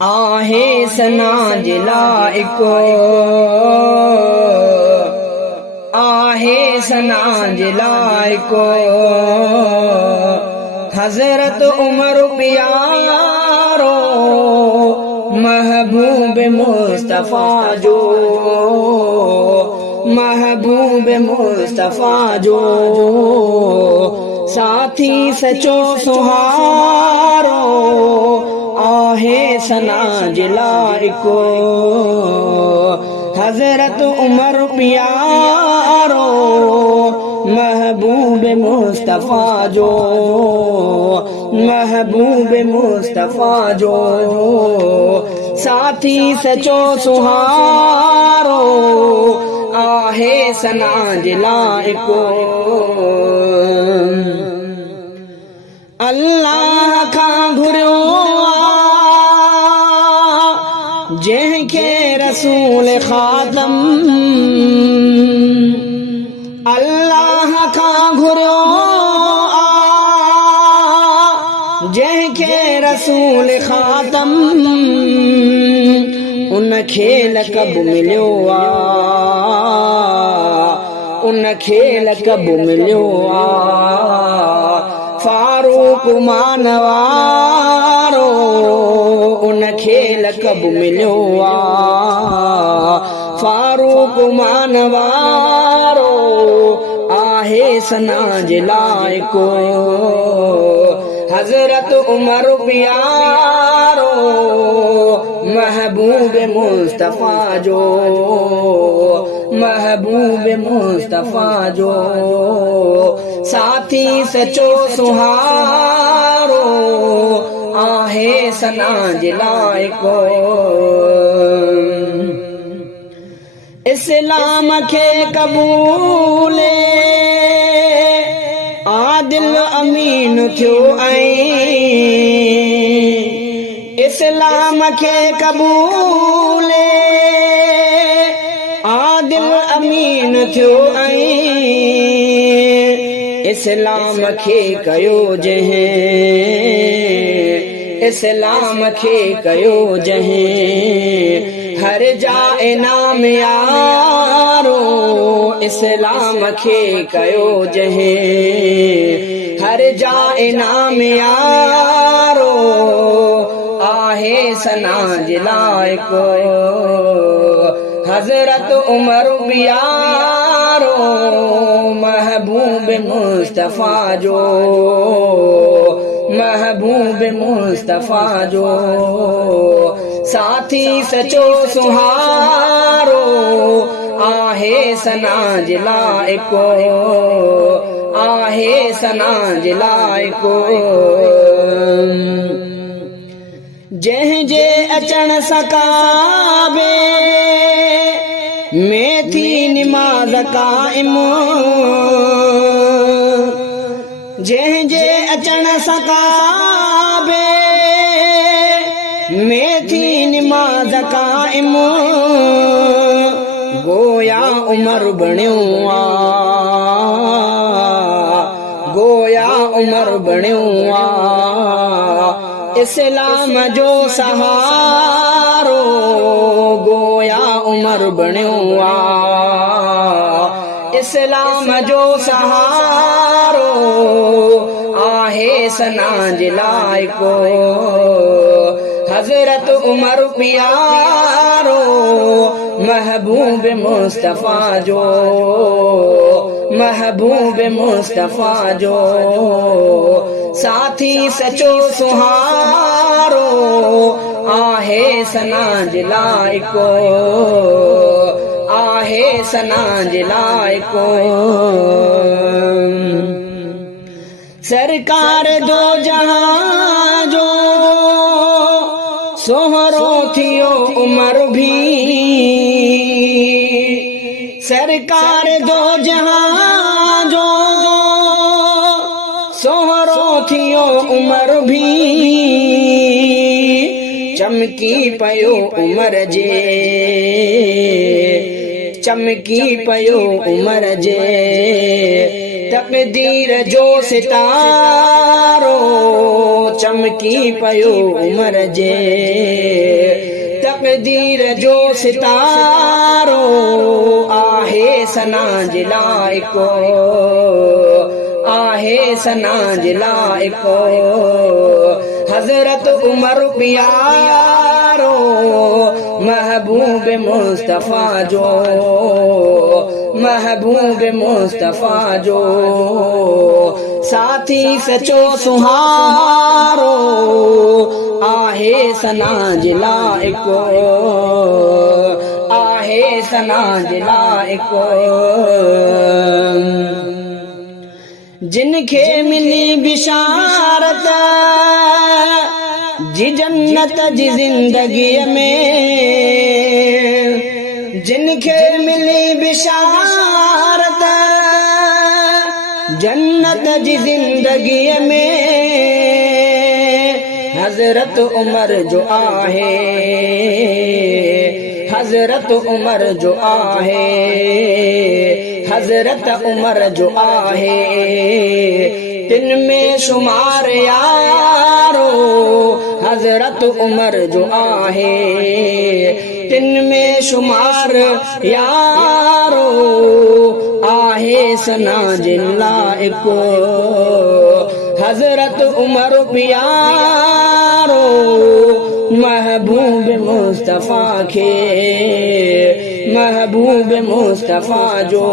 आहे सना जिलाइको आहे सना जिलाइको हजरत उमर प्यारो महबूब मुस्तफा जो महबूब मुस्तफा जो साथी सचो सुहारो आहे सना जिलाइको हजरत उमर प्यारो महबूब मुस्तफा जो महबूब मुस्तफा जो साथी सचो सुहारो आहे सना जिलाइको अल्लाह का घुरियो जंहिंखे रसूल खातम अल्लाह का घुरियो जंहिंखे रसूल खातम उनखे लक़ब मिलियो उनखे लक़ब मिलियो फारूक मानवारो उनखे लक़ब मिलियो फारूक मानवारो आहे सना जिलाइको हजरत उमर प्यारो महबूब मुस्तफा जो महबूब मुस्तफा जो साथी सचो सुहारो आहे सना जिलाइको इस्लाम के कबूले आदिल अमीन थियो इस्लाम के कबूले आदिल अमीन थियो इस्लाम के कयो जहें इस्लाम के कयो जहें हर जाए नाम यारो इस्लाम के कयो जहें हर जाए नाम यारो आहे सना जिलाइको हजरत उमर प्यारो महबूब मुस्तफा जो महबूब मुस्तफा जो साथी सचो सुहारो आहे सना जिलाइको आहे सना जिलाइको जंहिं जे अचण सकाबे में थी निमाज़ काइम जंहिं जे अचण सकाबे में थी निमाज़ काइम गोया उमर बणियो गोया उमर बणियो इस्लाम जो सहारो गोया उमर बणियो इस्लाम जो सहारो आहे सना जिलाइको हजरत उमर प्यारो महबूब मुस्तफा जो महबूब मुस्तफा जो साथी सचो सुहारो आहे सना जिलाइको आहे सना जिलाइको सरकार दो जहां जो सोहरो थियो उमर भी सरकार दो जहां जो सोहरो थियो उमर भी चमकी पयो उमर जे चमकी पयो उमर जे तकदीर जो सितारो चमकी पयो उमर जे तकदीर जो सितारो आहे सना जे लाइको आहे सना जे लाइको हजरत उमर प्यारो महबूब मुस्तफा जो महबूब मुस्तफा जो साथी सचो सुहारो आहे सना जे लाइको आहे सना जे लाइको जिनखे मिली बिशारत जी जन्नत जी जिंदगीअ में जिनखे मिली बिशारत जन्नत जी जिंदगीअ में हजरत उमर जो आहे हजरत उमर जो आहे हजरत उमर जो आहे तिन में शुमार यारो हजरत उमर जो आहे तिन में शुमार यारो आहे सना जे लाइको हजरत उमर प्यारो महबूब मुस्तफा खे महबूब मुस्तफा जो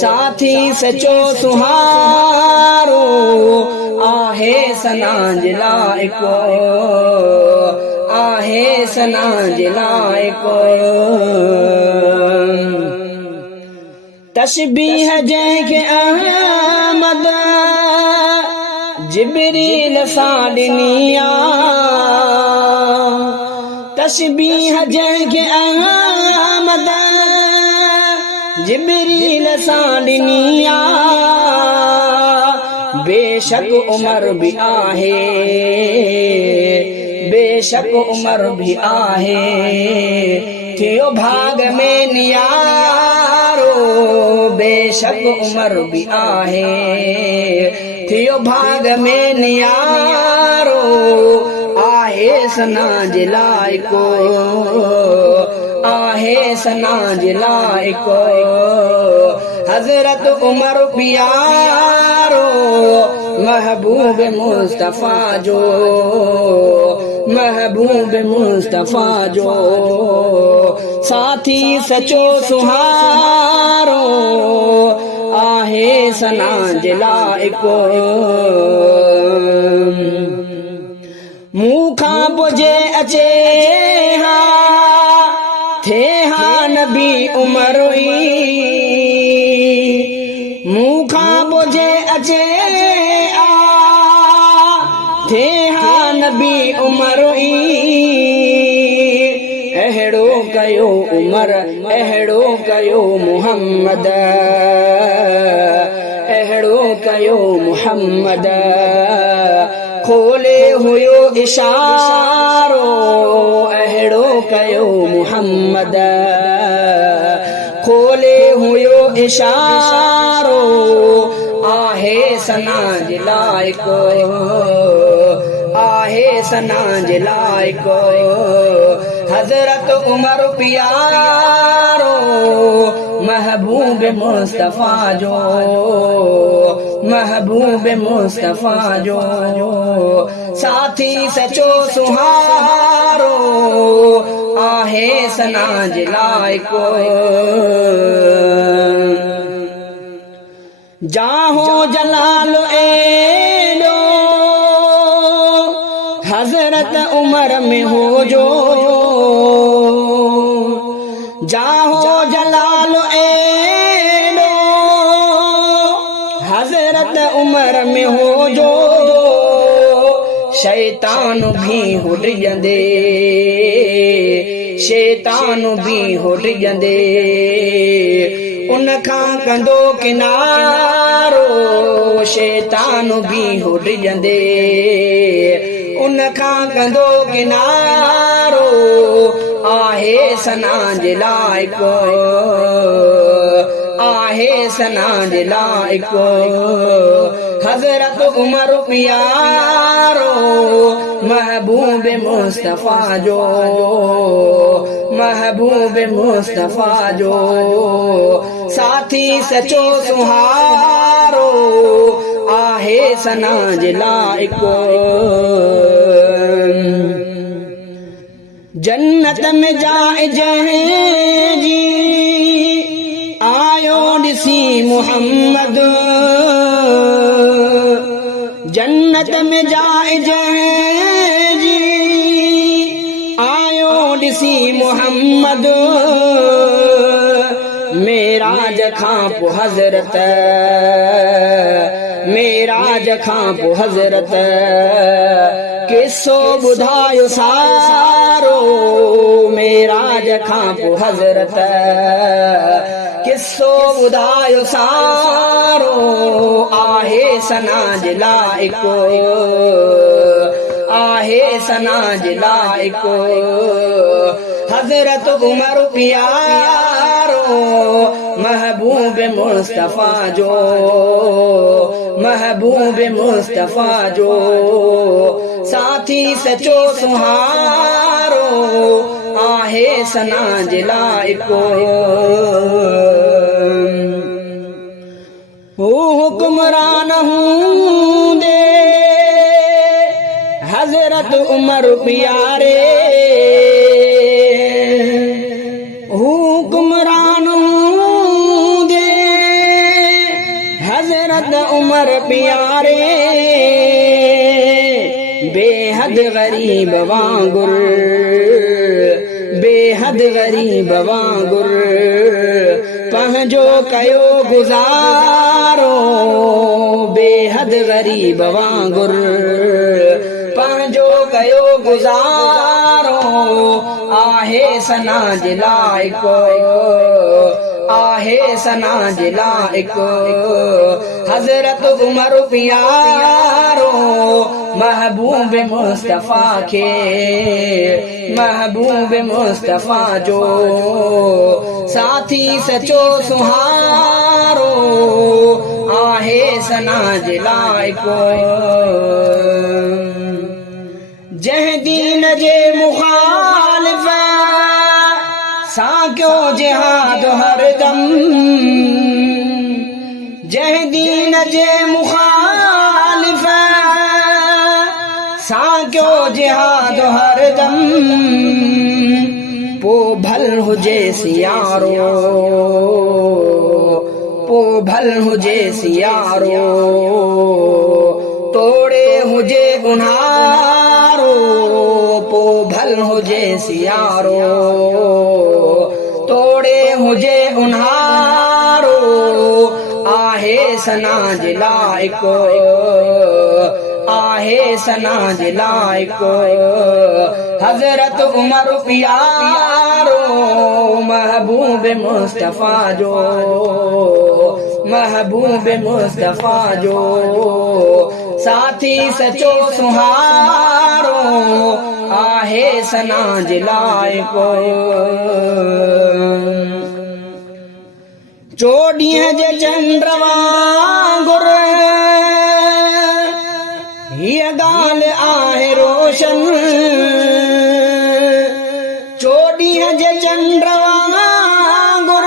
साथी सचो सुहारो आहे सना जे लाइको आहे सना जे लाइको तशबीह जंहिंखे अहमद जिब्रील सां ॾिनी तशबीह जंहिंखे अहमद जिब्रील सां ॾिनी बेशक उमर भी आहे बेशक उमर भी आहे थियो भाग में नियारो बेशक उमर भी आहे थियो भाग में नियारो आहे सना जे लाइको आहे सना जे लाइको हजरत उमर प्यारो महबूब मुस्तफा जो महबूब मुस्तफा जो साथी सचो सुहारो आहे सना जे लाइको मुँह खां पुजे अचे हा थे हा नबी उमर मुँह खां पुजे अचे थे हा नबी उमर अहिड़ो कयो उमर अहिड़ो कयो मुहम्मद अहिड़ो कयो मुहम्मद खोले हुयो इशारो अहिड़ो कयो मुहम्मद खोले हुयो इशारो आहे सना जे लाइको आहे सना जे लाइको हजरत उमर प्यारो महबूब मुस्तफा जो महबूब मुस्तफा जो साथी सचो सुहारो आहे सना जे लाइको जाहो जलाल एडो हजरत उमर में हो जो जाहो जलाल एडो हजरत उमर में हो जो शैतान भी हुॾिजंदे शैतान भी हुॾिजंदे उन खां कंदो किनारो शैतान भी हुॾिजंदे उन खां कंदो किनारो आहे सना जे लाइको आहे सना जे लाइको हजरत उमर प्यारो महबूब मुस्तफा जो महबूब मुस्तफा जो साथी सचो सुहारो आहे सना जे लाइको जन्नत में जाए जंहिंजी आयो ॾिसी मुहम्मद जन्नत में जाए जंहिंजी आयो ॾिसी मुहम्मद मेराज खां पोइ हज़रत मेराज खां पोइ हज़रत किसो ॿुधायो सारो मेराज खां पोइ हज़रत किसो ॿुधायो सारो आहे सना जे लाइको आहे सना जे लाइको हज़रत उमर प्यारो महबूब मुस्तफा जो महबूब मुस्तफा जो साथी सचो सुहारो आहे सना जे लाइको हू हुक्मरान हूंदे हज़रत उमर प्यारे हुक्मरान हूंदे हज़रत उमर प्यारे बेहद गरीब वांगुर बेहद गरीब वांगुर पंहिंजो कयो गुज़ारो बेहद गरीब वांगुर पंहिंजो कयो गुज़ारो आहे सना जे लाइको आहे सना जे लाइको हज़रत उमर प्यारो महबूब मुस्तफा खे महबूब मुस्तफा जो साथी सचो सुहारो आहे सना जे लाइको जंहिं दीन जे मुखालिफ सां कयो जिहाद हरदम जंहिं दीन जे मुखालिफ सां कयो जिहाद हरदम पो भल हुजे सियारो पो भल हुजे सियारो तोड़े हुजे उन्हारो पो भल हुजे सियारो तोड़े हुजे उन्हारो आहे सना जे लाइको आहे सना जे लाइको हज़रत उमर प्यारो महबूब मुस्तफा जो महबूब मुस्तफा जो साथी सचो सुहारो आहे सना जे लाइको चोॾींहं जे चंड वांगुर हीअ ॻाल्हि आहे रोशन चोॾींहं जे चंड वांगुर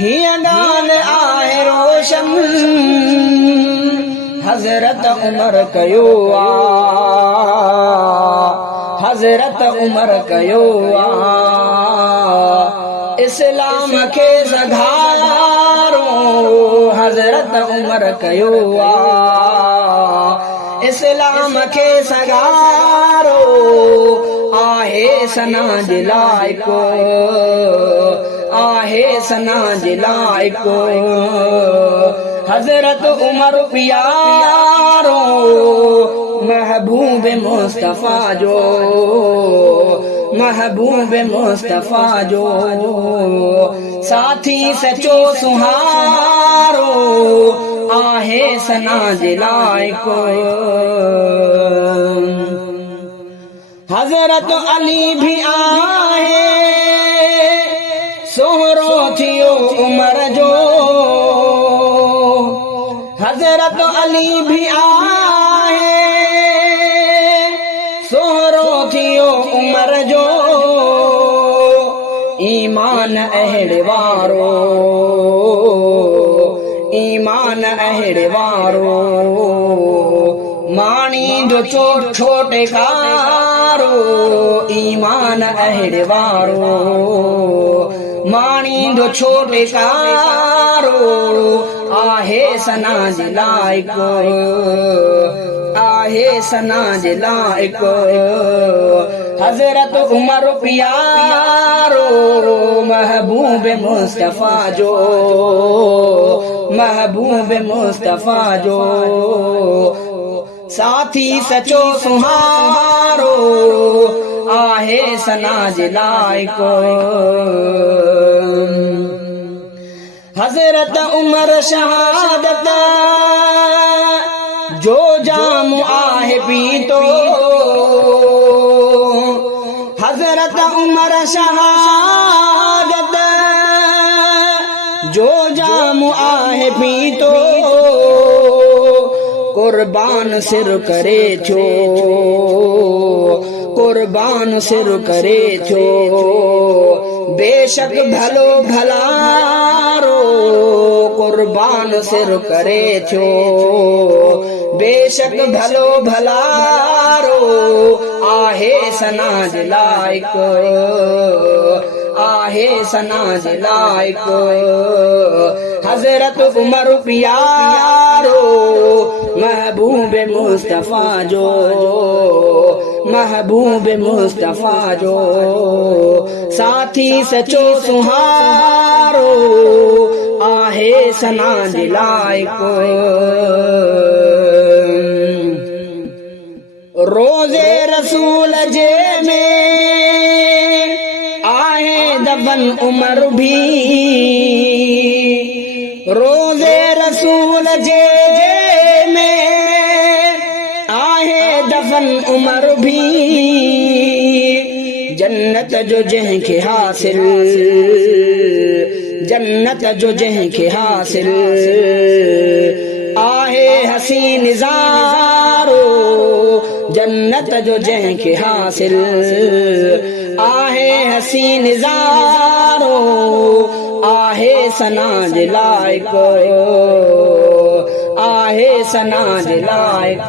हीअ ॻाल्हि आहे रोशन हज़रत उमर कयो आ हज़रत उमर कयो आ इस्लाम खे सगारो हज़रत उमर कयो आ इस्लाम खे सगारो आहे सना जे लाइको आहे सना जे लाइको हज़रत उमर प्यारो महबूब मुस्तफा जो महबूब मुस्तफा जो साथी सचो सुहारो आहे सना जे लाइको हज़रत अली भी आहे सोहरो थियो उमर खाली भी आहे सोहरो थियो उमर जो ईमान अहिड़े वारो ईमान अहिड़े वारो माणींदो छोटे कारो ईमान अहिड़े वारो माणींदो छोटे कारो आहे सना जे लाइक आहे सना जे लाइक हज़रत उमर प्यारो महबूब मुस्तफा जो महबूब मुस्तफा जो साथी सचो सुहारो आहे सना जे लाइक हज़रत उमर शहादत जो जाम आहे पीतो हज़रत उमर शहादत जो जाम आहे पीतो कुर्बान सिर करे छो कुर्बान सिर करे छो बेशक भलो भलारो कुर्बान सिर करे छो बेशक भलो भलारो आहे सना जे लाइक आहे सना जे लाइक हज़रत उमर प्यारो महबूब मुस्तफा जो महबूब मुस्तफा जो साथी सचो सुहारो आहे सना जे लाइक रोज़े रसूल जे में आहे दफन उमर भी रोज़े रसूल जे में आहे दफन उमर भी जन्नत जो जंहिंखे हासिल जन्नत जो जंहिंखे हासिल आहे हसीन ज़ारो जन्नत जो जंहिंखे हासिल आहे हसीन ज़ारो आहे सना जे लाइक आहे सना जे लाइक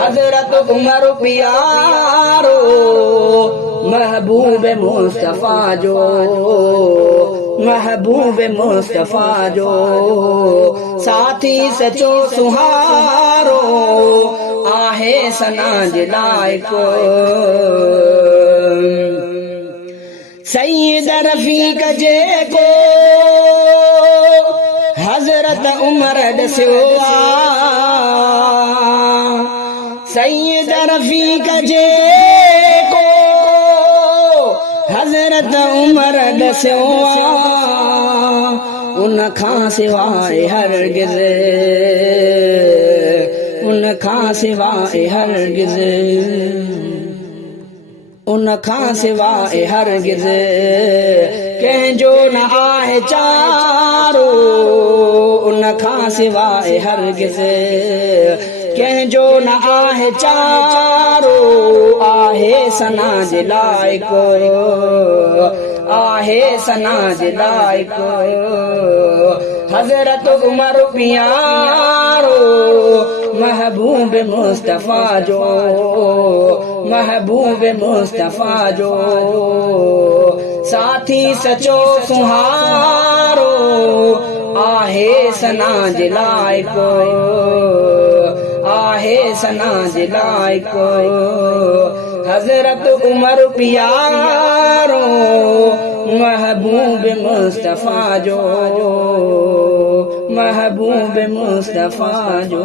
हज़रत उमर प्यारो महबूब मुस्तफा जो महबूब मुस्तफा जो साथी सचो सुहारो आहे सना जे लाइक सईद रफ़ीक जेको हज़रत उमर ॾसियो सईद रफ़ीक जेको हज़रत उमर ॾसियो उन खां सवाइ हरगिज़ उन खां सवाइ हरगिज़ उन खां सवाइ हरगिज़ कंहिंजो न आहे चारो उन खां सवाइ हरगिज़ कंहिंजो न आहे चारो आहे सना जे लाइक आहे सना जे लाइक हज़रत उमर प्यारो महबूब मुस्तफा जो महबूब मुस्तफा जो साथी सचो सुहारो आहे सना जे लाइक आहे सना जे लाइक हज़रत उमर प्यारो महबूब मुस्तफा जो महबूब मुस्तफा जो